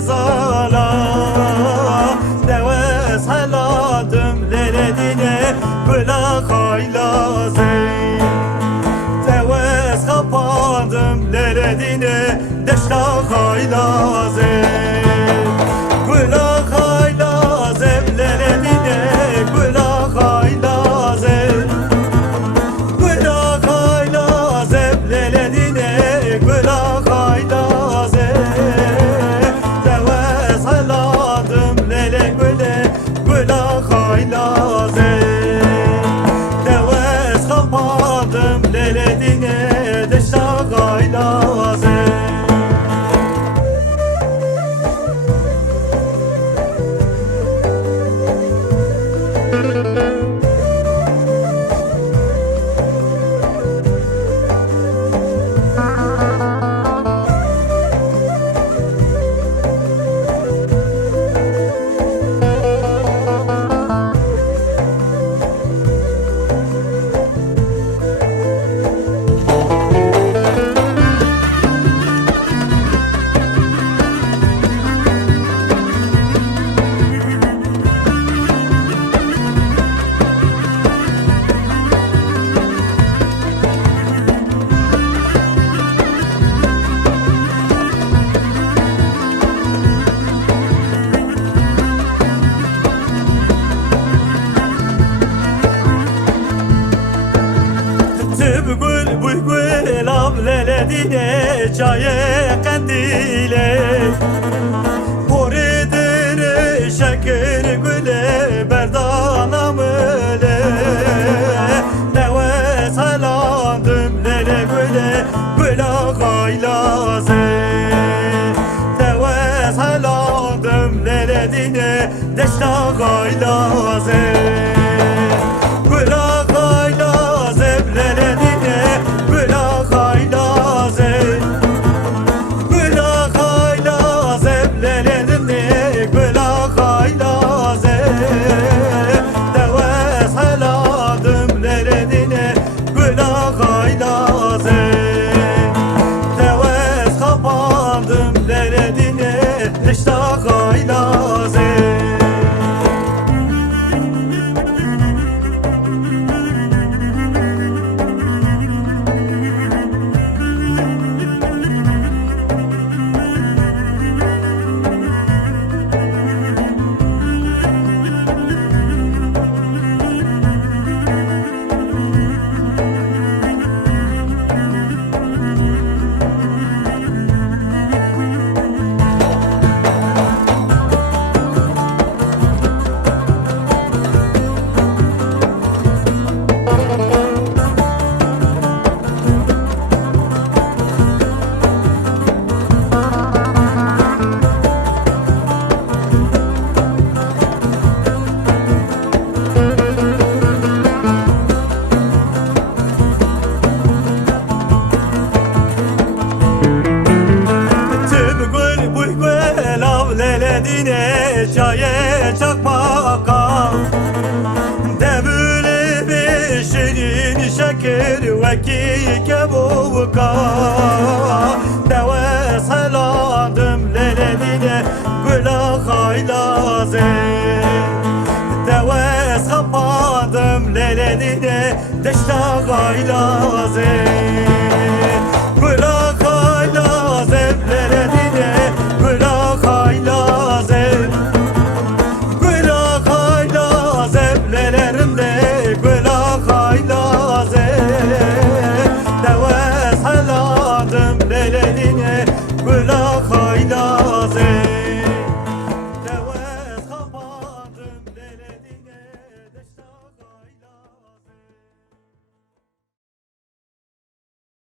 zala Deves heladım leledine Bıla haylazı Deves kapandım leledine Deşta haylazı Bıla haylazı leledine Bıla haylazı Bıla haylazı leledine Bıla haylazı Deves heladım lele güle Bıla haylazı Deves kapandım leledine Deşta haylazı Tıbgül buygül avleledine Çaye kandile Huridir şekir güle Berdanamıle Deves helandım lele güle Güla gaylazı Deves helandım leledine Deşta gaylazı Güla gaylazı leledine Güla gaylazı Güla gaylazı leledine Güla gaylazı Deves heladım leledine Güla gaylazı Deves kapandım leledine Deşta gaylazı Leledine çaye çakmaka Devüle bir şirin şekir Veki kebuka Deves heladım leledine Güla haylazı Deves kapadım leledine Deşta haylazı